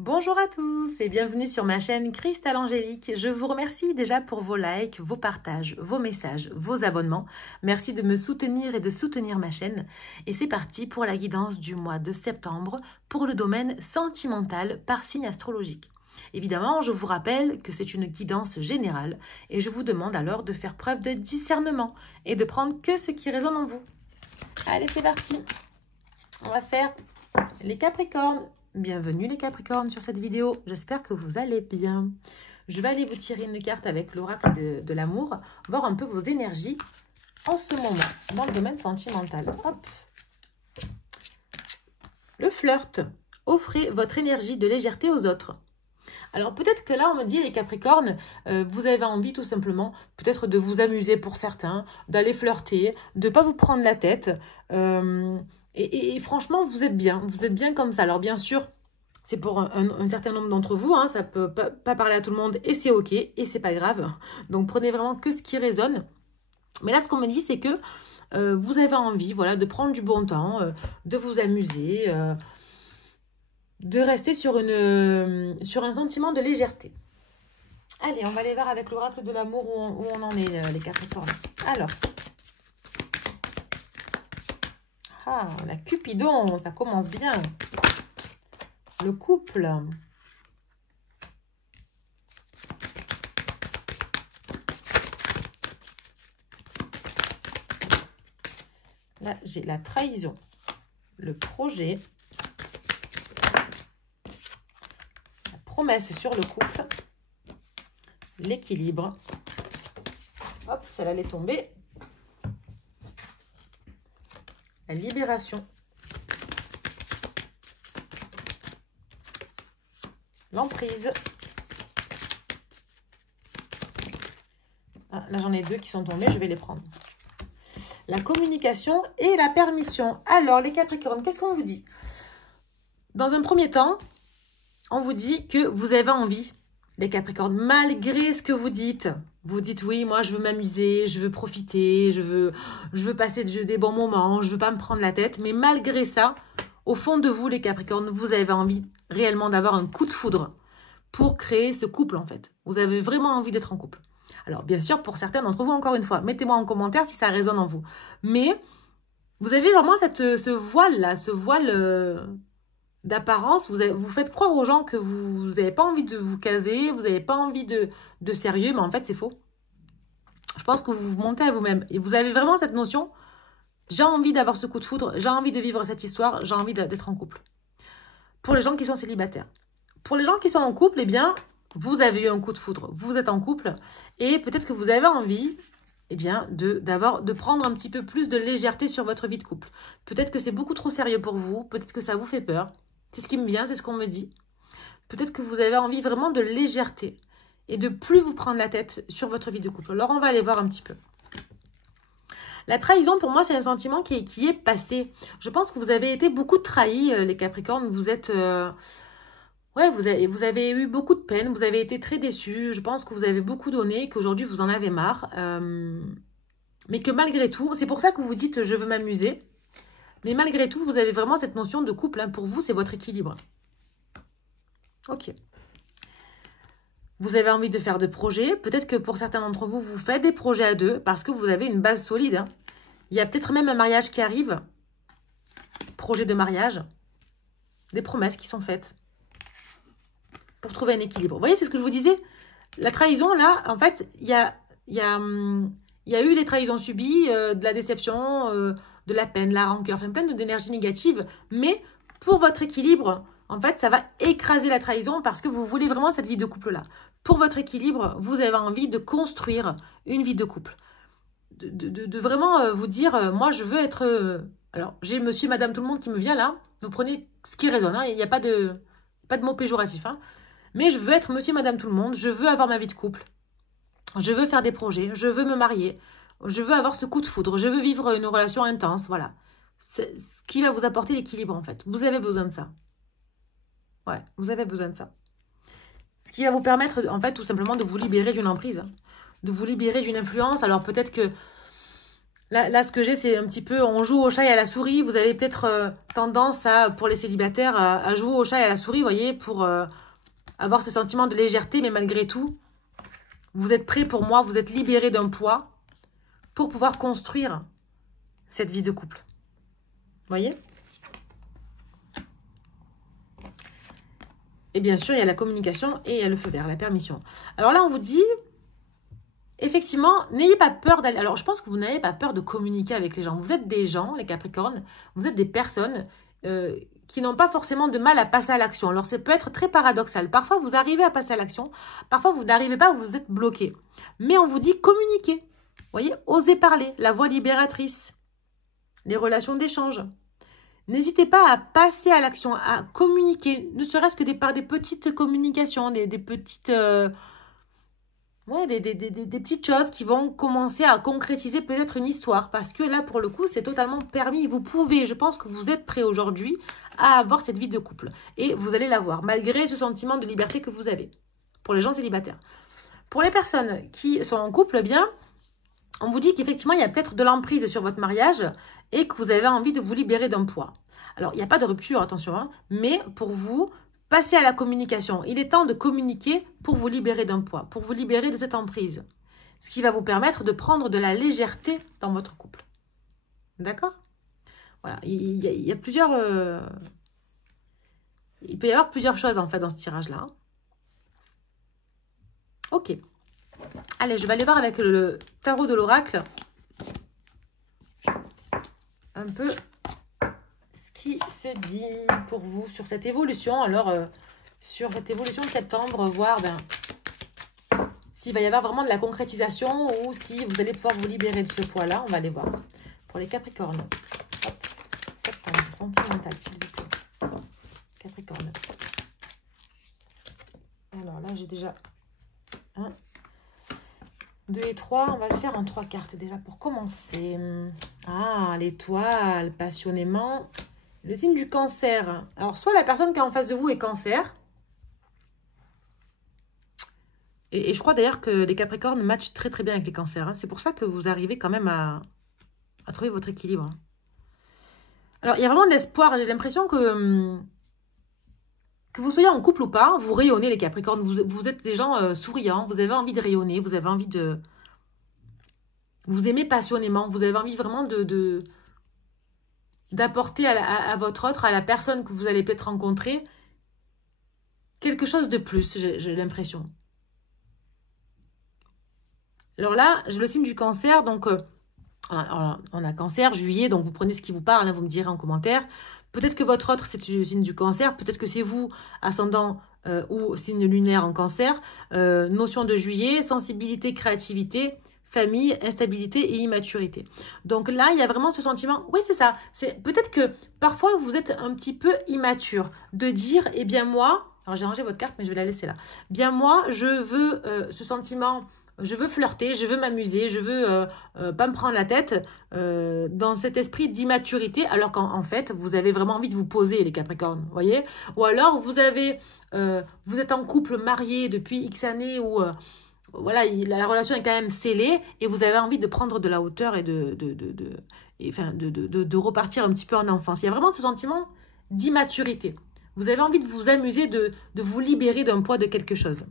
Bonjour à tous et bienvenue sur ma chaîne Cristal Angélique. Je vous remercie déjà pour vos likes, vos partages, vos messages, vos abonnements. Merci de me soutenir et de soutenir ma chaîne. Et c'est parti pour la guidance du mois de septembre pour le domaine sentimental par signe astrologique. Évidemment, je vous rappelle que c'est une guidance générale et je vous demande alors de faire preuve de discernement et de prendre que ce qui résonne en vous. Allez, c'est parti. On va faire les Capricornes. Bienvenue les Capricornes sur cette vidéo, j'espère que vous allez bien. Je vais aller vous tirer une carte avec l'oracle de l'amour, voir un peu vos énergies en ce moment, dans le domaine sentimental. Hop. Le flirt, offrez votre énergie de légèreté aux autres. Alors peut-être que là on me dit les Capricornes, vous avez envie tout simplement peut-être de vous amuser pour certains, d'aller flirter, de ne pas vous prendre la tête. Et franchement, vous êtes bien comme ça. Alors bien sûr, c'est pour un certain nombre d'entre vous, hein, ça ne peut pas parler à tout le monde et c'est ok, et c'est pas grave. Donc prenez vraiment que ce qui résonne. Mais là, ce qu'on me dit, c'est que vous avez envie, voilà, de prendre du bon temps, de vous amuser, de rester sur un sentiment de légèreté. Allez, on va aller voir avec l'oracle de l'amour où on en est, les Capricornes. Alors... Ah, la Cupidon, ça commence bien. Le couple. Là, j'ai la trahison, le projet, la promesse sur le couple, l'équilibre. Hop, celle-là allait tomber. La libération. L'emprise. Ah, là, j'en ai deux qui sont tombés, je vais les prendre. La communication et la permission. Alors, les Capricornes, qu'est-ce qu'on vous dit? Dans un premier temps, on vous dit que vous avez envie, les Capricornes, malgré ce que vous dites. Vous dites, oui, moi, je veux m'amuser, je veux profiter, je veux passer des bons moments, je veux pas me prendre la tête. Mais malgré ça, au fond de vous, les Capricornes, vous avez envie réellement d'avoir un coup de foudre pour créer ce couple, en fait. Vous avez vraiment envie d'être en couple. Alors, bien sûr, pour certains d'entre vous, encore une fois, mettez-moi en commentaire si ça résonne en vous. Mais vous avez vraiment ce voile-là, ce voile d'apparence. Vous faites croire aux gens que vous n'avez pas envie de vous caser, vous n'avez pas envie de sérieux, mais en fait, c'est faux. Je pense que vous vous mentez à vous-même. Et vous avez vraiment cette notion, j'ai envie d'avoir ce coup de foudre, j'ai envie de vivre cette histoire, j'ai envie d'être en couple. Pour les gens qui sont célibataires. Pour les gens qui sont en couple, eh bien, vous avez eu un coup de foudre. Vous êtes en couple et peut-être que vous avez envie, eh bien, de prendre un petit peu plus de légèreté sur votre vie de couple. Peut-être que c'est beaucoup trop sérieux pour vous, peut-être que ça vous fait peur. C'est ce qui me vient, c'est ce qu'on me dit. Peut-être que vous avez envie vraiment de légèreté et de plus vous prendre la tête sur votre vie de couple. Alors, on va aller voir un petit peu. La trahison, pour moi, c'est un sentiment qui est passé. Je pense que vous avez été beaucoup trahis, les Capricornes. Vous êtes... ouais, vous avez eu beaucoup de peine. Vous avez été très déçus. Je pense que vous avez beaucoup donné, qu'aujourd'hui, vous en avez marre. Mais que malgré tout, c'est pour ça que vous dites « je veux m'amuser ». Mais malgré tout, vous avez vraiment cette notion de couple. Hein. Pour vous, c'est votre équilibre. Ok. Vous avez envie de faire des projets. Peut-être que pour certains d'entre vous, vous faites des projets à deux parce que vous avez une base solide. Hein. Il y a peut-être même un mariage qui arrive. Projet de mariage. Des promesses qui sont faites. Pour trouver un équilibre. Vous voyez, c'est ce que je vous disais. La trahison, là, en fait, il y a eu des trahisons subies, de la déception, de la peine, de la rancœur, enfin plein d'énergie négative. Mais pour votre équilibre, en fait, ça va écraser la trahison parce que vous voulez vraiment cette vie de couple-là. Pour votre équilibre, vous avez envie de construire une vie de couple. De vraiment vous dire, moi, je veux être... alors, j'ai monsieur et madame tout le monde qui me vient là. Vous prenez ce qui résonne. Hein, il n'y a pas de mot péjoratif. Hein. Mais je veux être monsieur et madame tout le monde. Je veux avoir ma vie de couple. Je veux faire des projets. Je veux me marier. Je veux avoir ce coup de foudre. Je veux vivre une relation intense. Voilà. C'est ce qui va vous apporter l'équilibre, en fait. Vous avez besoin de ça. Ouais, vous avez besoin de ça. Ce qui va vous permettre, en fait, tout simplement de vous libérer d'une emprise. Hein, de vous libérer d'une influence. Alors, peut-être que Là, ce que j'ai, c'est un petit peu, on joue au chat et à la souris. Vous avez peut-être tendance à, pour les célibataires, à jouer au chat et à la souris, vous voyez, pour avoir ce sentiment de légèreté, mais malgré tout, vous êtes prêts pour moi, vous êtes libérés d'un poids pour pouvoir construire cette vie de couple. Vous voyez? Et bien sûr, il y a la communication et il y a le feu vert, la permission. Alors là, on vous dit, effectivement, n'ayez pas peur d'aller... Alors, je pense que vous n'avez pas peur de communiquer avec les gens. Vous êtes des gens, les Capricornes, vous êtes des personnes qui n'ont pas forcément de mal à passer à l'action. Alors, ça peut être très paradoxal. Parfois, vous arrivez à passer à l'action. Parfois, vous n'arrivez pas, vous êtes bloqué. Mais on vous dit communiquer. Vous voyez, osez parler, la voix libératrice, les relations d'échange. N'hésitez pas à passer à l'action, à communiquer, ne serait-ce que par des petites communications, des petites, des petites choses qui vont commencer à concrétiser peut-être une histoire. Parce que là, pour le coup, c'est totalement permis. Vous pouvez, je pense que vous êtes prêts aujourd'hui à avoir cette vie de couple. Et vous allez l'avoir, malgré ce sentiment de liberté que vous avez, pour les gens célibataires. Pour les personnes qui sont en couple, eh bien, on vous dit qu'effectivement, il y a peut-être de l'emprise sur votre mariage et que vous avez envie de vous libérer d'un poids. Alors, il n'y a pas de rupture, attention, hein, mais pour vous, passez à la communication. Il est temps de communiquer pour vous libérer d'un poids, pour vous libérer de cette emprise. Ce qui va vous permettre de prendre de la légèreté dans votre couple. D'accord? Voilà, il y a plusieurs... il peut y avoir plusieurs choses, en fait, dans ce tirage-là. Ok. Allez, je vais aller voir avec le tarot de l'oracle un peu ce qui se dit pour vous sur cette évolution. Alors, sur cette évolution de septembre, voir s'il va y avoir vraiment de la concrétisation ou si vous allez pouvoir vous libérer de ce poids-là. On va aller voir. Pour les Capricornes. Hop, septembre, sentimental, s'il vous plaît. Capricorne. Alors là, j'ai déjà 1, 2 et 3, on va le faire en 3 cartes déjà pour commencer. Ah, l'étoile, passionnément. Le signe du cancer. Alors, soit la personne qui est en face de vous est cancer. Et je crois d'ailleurs que les Capricornes matchent très très bien avec les cancers. Hein. C'est pour ça que vous arrivez quand même à trouver votre équilibre. Alors, il y a vraiment de l'espoir. J'ai l'impression que vous soyez en couple ou pas, vous rayonnez les Capricornes. Vous êtes des gens souriants. Vous avez envie de rayonner. Vous avez envie de... Vous aimez passionnément. Vous avez envie vraiment d'apporter à votre autre, à la personne que vous allez peut-être rencontrer, quelque chose de plus, j'ai l'impression. Alors là, j'ai le signe du cancer. Donc, on a cancer, juillet. Donc, vous prenez ce qui vous parle. Hein, vous me direz en commentaire. Peut-être que votre autre, c'est le signe du cancer. Peut-être que c'est vous, ascendant ou signe lunaire en cancer. Notion de juillet, sensibilité, créativité, famille, instabilité et immaturité. Donc là, il y a vraiment ce sentiment. Oui, c'est ça. Peut-être que parfois, vous êtes un petit peu immature. De dire, eh bien moi... Alors, j'ai rangé votre carte, mais je vais la laisser là. Bien moi, je veux ce sentiment... Je veux flirter, je veux m'amuser, je veux pas me prendre la tête dans cet esprit d'immaturité, alors qu'en fait, vous avez vraiment envie de vous poser, les Capricornes, vous voyez? Ou alors, vous êtes en couple marié depuis X années où voilà, la relation est quand même scellée et vous avez envie de prendre de la hauteur et de repartir un petit peu en enfance. Il y a vraiment ce sentiment d'immaturité. Vous avez envie de vous amuser, de vous libérer d'un poids de quelque chose.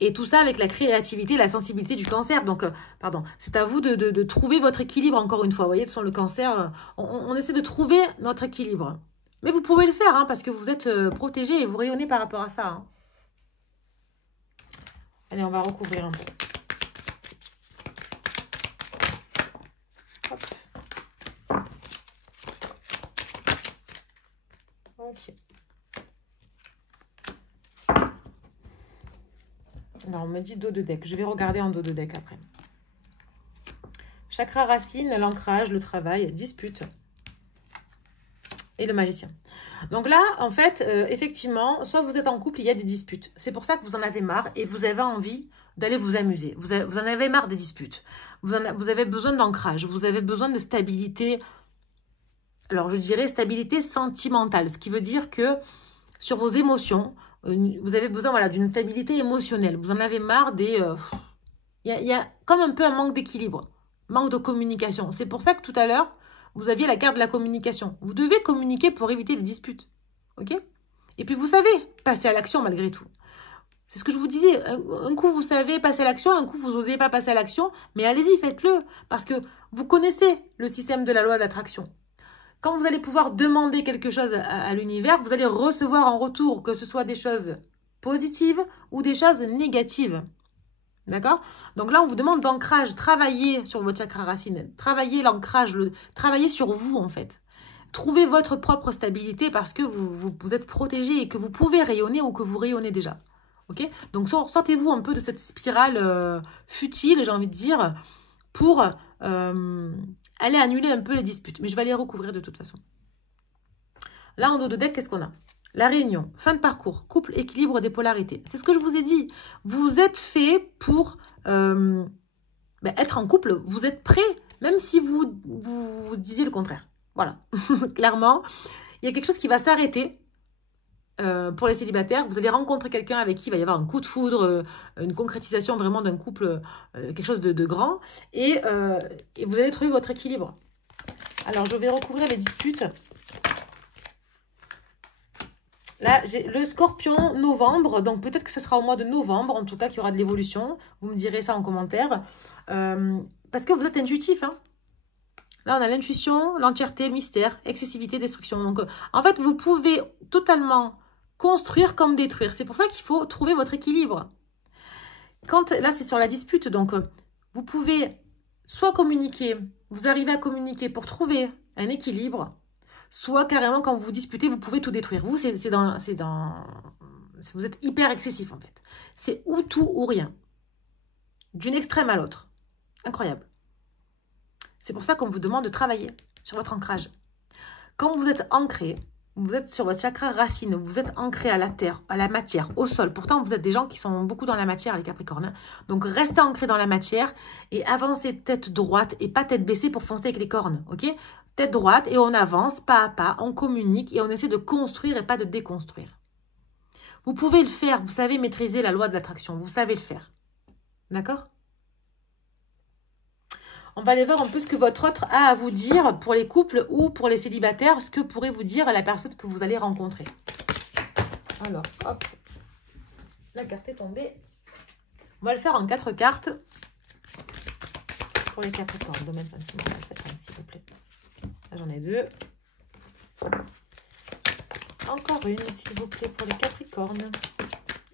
Et tout ça avec la créativité, la sensibilité du cancer. Donc, pardon, c'est à vous de trouver votre équilibre encore une fois. Vous voyez, sur le cancer, on essaie de trouver notre équilibre. Mais vous pouvez le faire, hein, parce que vous êtes protégé et vous rayonnez par rapport à ça. Hein. Allez, on va recouvrir un peu. Hop. Ok. Alors, on me dit dos de deck. Je vais regarder en dos de deck après. Chakra racine, l'ancrage, le travail, dispute. Et le magicien. Donc là, en fait, effectivement, soit vous êtes en couple, il y a des disputes. C'est pour ça que vous en avez marre et vous avez envie d'aller vous amuser. Vous en avez marre des disputes. Vous avez besoin d'ancrage. Vous avez besoin de stabilité. Alors, je dirais stabilité sentimentale. Ce qui veut dire que sur vos émotions... Vous avez besoin voilà, d'une stabilité émotionnelle. Vous en avez marre des... Il y a comme un peu un manque d'équilibre. Manque de communication. C'est pour ça que tout à l'heure, vous aviez la carte de la communication. Vous devez communiquer pour éviter les disputes. OK? Et puis, vous savez passer à l'action malgré tout. C'est ce que je vous disais. Un coup, vous savez passer à l'action, un coup, vous n'osez pas passer à l'action. Mais allez-y, faites-le. Parce que vous connaissez le système de la loi de l'attraction. Quand vous allez pouvoir demander quelque chose à l'univers, vous allez recevoir en retour, que ce soit des choses positives ou des choses négatives. D'accord? Donc là, on vous demande d'ancrage. Travaillez sur votre chakra racine. Travaillez l'ancrage. Travaillez sur vous, en fait. Trouvez votre propre stabilité parce que vous êtes protégé et que vous pouvez rayonner ou que vous rayonnez déjà. Ok? Donc, sortez-vous un peu de cette spirale futile, j'ai envie de dire, pour aller annuler un peu les disputes. Mais je vais les recouvrir de toute façon. Là, en dos de deck, qu'est-ce qu'on a? La réunion, fin de parcours, couple, équilibre des polarités. C'est ce que je vous ai dit. Vous êtes fait pour être en couple. Vous êtes prêt, même si vous disiez le contraire. Voilà. Clairement, il y a quelque chose qui va s'arrêter pour les célibataires. Vous allez rencontrer quelqu'un avec qui il va y avoir un coup de foudre, une concrétisation vraiment d'un couple, quelque chose de grand. Et vous allez trouver votre équilibre. Alors, je vais recouvrir les disputes. Là, j'ai le Scorpion novembre, donc peut-être que ce sera au mois de novembre, en tout cas, qu'il y aura de l'évolution. Vous me direz ça en commentaire. Parce que vous êtes intuitif. Hein. Là, on a l'intuition, l'entièreté, le mystère, excessivité, destruction. Donc, en fait, vous pouvez totalement construire comme détruire. C'est pour ça qu'il faut trouver votre équilibre. Là, c'est sur la dispute. Donc, vous pouvez soit communiquer, vous arrivez à communiquer pour trouver un équilibre, soit carrément, quand vous disputez, vous pouvez tout détruire. Vous, vous êtes hyper excessif, en fait. C'est ou tout ou rien. D'une extrême à l'autre. Incroyable. C'est pour ça qu'on vous demande de travailler sur votre ancrage. Quand vous êtes ancré, vous êtes sur votre chakra racine, vous êtes ancré à la terre, à la matière, au sol. Pourtant, vous êtes des gens qui sont beaucoup dans la matière, les Capricornes. Donc, restez ancré dans la matière et avancez tête droite et pas tête baissée pour foncer avec les cornes. Ok? Tête droite et on avance pas à pas, on communique et on essaie de construire et pas de déconstruire. Vous pouvez le faire, vous savez maîtriser la loi de l'attraction, vous savez le faire. D'accord? On va aller voir un peu ce que votre autre a à vous dire pour les couples ou pour les célibataires, ce que pourrait vous dire la personne que vous allez rencontrer. Alors, hop, la carte est tombée. On va le faire en 4 cartes. Pour les Capricornes, domaine sentimental, s'il vous plaît. Là, j'en ai 2. Encore une, s'il vous plaît, pour les Capricornes.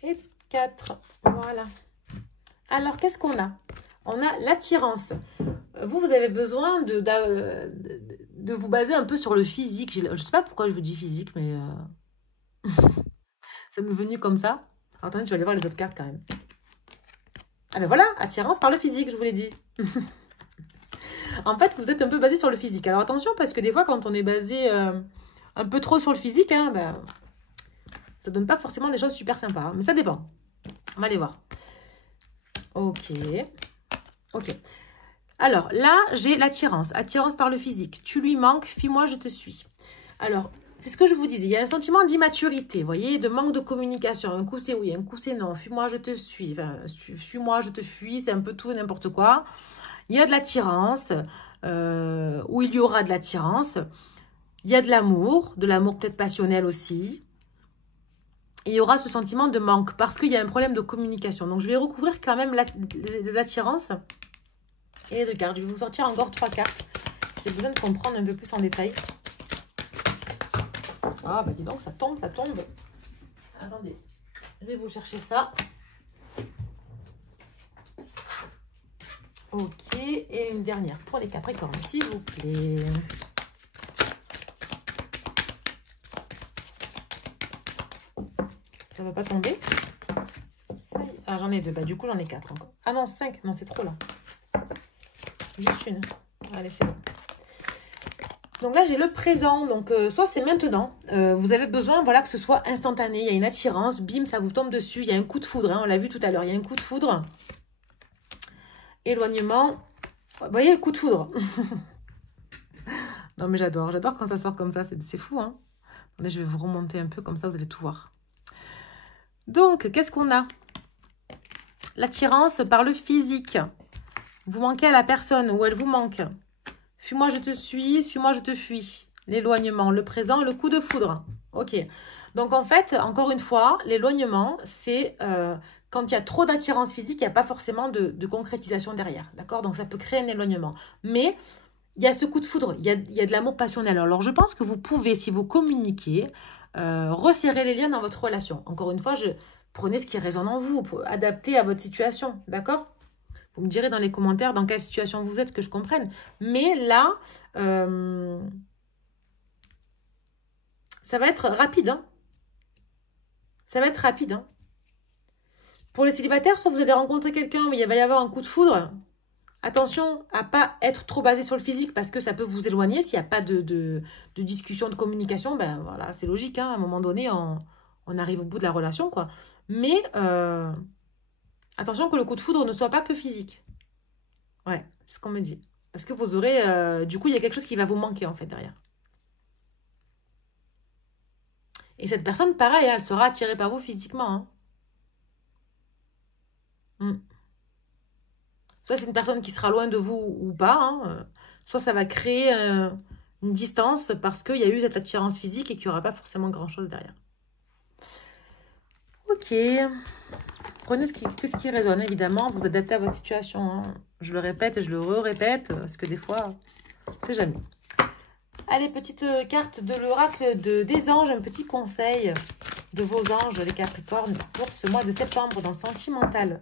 Et 4. Voilà. Alors, qu'est-ce qu'on a? On a l'attirance. Vous avez besoin de vous baser un peu sur le physique. Je ne sais pas pourquoi je vous dis physique, mais ça m'est venu comme ça. Alors, attendez, je vais aller voir les autres cartes quand même. Ah ben voilà, attirance par le physique, je vous l'ai dit. En fait, vous êtes un peu basé sur le physique. Alors attention, parce que des fois, quand on est basé un peu trop sur le physique, hein, ça ne donne pas forcément des choses super sympas. Hein, mais ça dépend. On va aller voir. Ok. Ok. Alors, là, j'ai l'attirance. Attirance par le physique. Tu lui manques, fuis-moi, je te suis. Alors, c'est ce que je vous disais. Il y a un sentiment d'immaturité, vous voyez, de manque de communication. Un coup, c'est oui, un coup, c'est non. Fuis-moi, je te suis. Enfin, fuis-moi, je te fuis. C'est un peu tout et n'importe quoi. Il y a de l'attirance, ou il y aura de l'attirance. Il y a de l'amour peut-être passionnel aussi. Et il y aura ce sentiment de manque parce qu'il y a un problème de communication. Donc, je vais recouvrir quand même les attirances. Et les 2 cartes. Je vais vous sortir encore 3 cartes. J'ai besoin de comprendre un peu plus en détail. Ah, bah dis donc, ça tombe, ça tombe. Attendez, je vais vous chercher ça. Ok, et une dernière pour les Capricornes, s'il vous plaît. Ça ne va pas tomber. Ah, j'en ai 2. Bah, du coup, j'en ai 4 encore. Ah non, 5. Non, c'est trop là. Juste une. Allez, c'est bon. Donc là, j'ai le présent. Donc, soit c'est maintenant. Vous avez besoin, voilà, que ce soit instantané. Il y a une attirance. Bim, ça vous tombe dessus. Il y a un coup de foudre. Hein, on l'a vu tout à l'heure. Il y a un coup de foudre. Éloignement. Vous voyez, coup de foudre. Non, mais j'adore. J'adore quand ça sort comme ça. C'est fou, hein. Attendez, je vais vous remonter un peu. Comme ça, vous allez tout voir. Donc, qu'est-ce qu'on a? L'attirance par le physique. Vous manquez à la personne ou elle vous manque. Fuis-moi, je te suis-moi, je te fuis. L'éloignement, le présent, le coup de foudre. Ok. Donc, en fait, encore une fois, l'éloignement, c'est quand il y a trop d'attirance physique, il n'y a pas forcément de concrétisation derrière. D'accord? Donc, ça peut créer un éloignement. Mais il y a ce coup de foudre, il y a de l'amour passionnel. Alors, je pense que vous pouvez, si vous communiquez, resserrer les liens dans votre relation. Encore une fois, prenez ce qui résonne en vous, adaptez à votre situation. D'accord? Vous me direz dans les commentaires dans quelle situation vous êtes, que je comprenne. Mais là, ça va être rapide. Hein. Ça va être rapide. Hein. Pour les célibataires, soit vous allez rencontrer quelqu'un où il va y avoir un coup de foudre. Attention à ne pas être trop basé sur le physique parce que ça peut vous éloigner. S'il n'y a pas de discussion, de communication, ben voilà, c'est logique. Hein. À un moment donné, on arrive au bout de la relation, quoi. Mais attention que le coup de foudre ne soit pas que physique. Ouais, c'est ce qu'on me dit. Parce que vous aurez... du coup, il y a quelque chose qui va vous manquer, en fait, derrière. Et cette personne, pareil, elle sera attirée par vous physiquement. Hein. Soit c'est une personne qui sera loin de vous ou pas. Hein. Soit ça va créer une distance parce qu'il y a eu cette attirance physique et qu'il n'y aura pas forcément grand-chose derrière. Ok. Prenez ce qui résonne, évidemment. Vous adaptez à votre situation. Hein. Je le répète et je le répète parce que des fois, c'est jamais. Allez, petite carte de l'oracle des anges. Un petit conseil de vos anges, les Capricornes, pour ce mois de septembre dans le sentimental.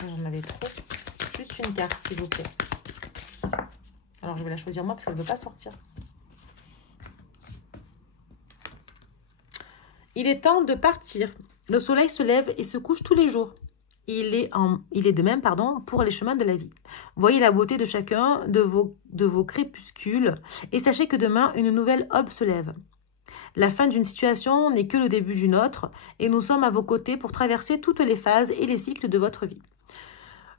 J'en avais trop. Juste une carte, s'il vous plaît. Alors, je vais la choisir moi parce qu'elle ne veut pas sortir. Il est temps de partir. Le soleil se lève et se couche tous les jours. Il est de même, pour les chemins de la vie. Voyez la beauté de chacun de vos crépuscules et sachez que demain, une nouvelle aube se lève. La fin d'une situation n'est que le début d'une autre et nous sommes à vos côtés pour traverser toutes les phases et les cycles de votre vie.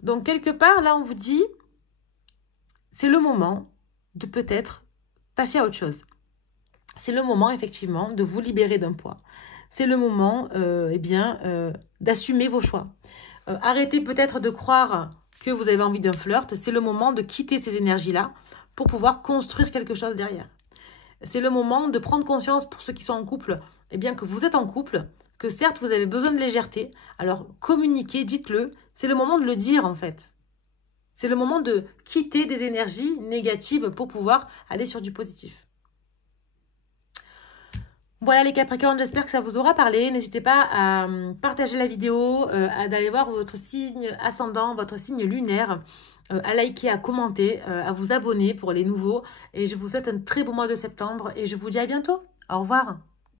Donc, quelque part, là, on vous dit, c'est le moment de peut-être passer à autre chose. C'est le moment, effectivement, de vous libérer d'un poids. C'est le moment, d'assumer vos choix. Arrêtez peut-être de croire que vous avez envie d'un flirt. C'est le moment de quitter ces énergies-là pour pouvoir construire quelque chose derrière. C'est le moment de prendre conscience, pour ceux qui sont en couple, que vous êtes en couple, que certes, vous avez besoin de légèreté. Alors, communiquez, dites-le. C'est le moment de le dire, en fait. C'est le moment de quitter des énergies négatives pour pouvoir aller sur du positif. Voilà les Capricornes, j'espère que ça vous aura parlé. N'hésitez pas à partager la vidéo, d'aller voir votre signe ascendant, votre signe lunaire, à liker, à commenter, à vous abonner pour les nouveaux. Et je vous souhaite un très beau mois de septembre et je vous dis à bientôt. Au revoir.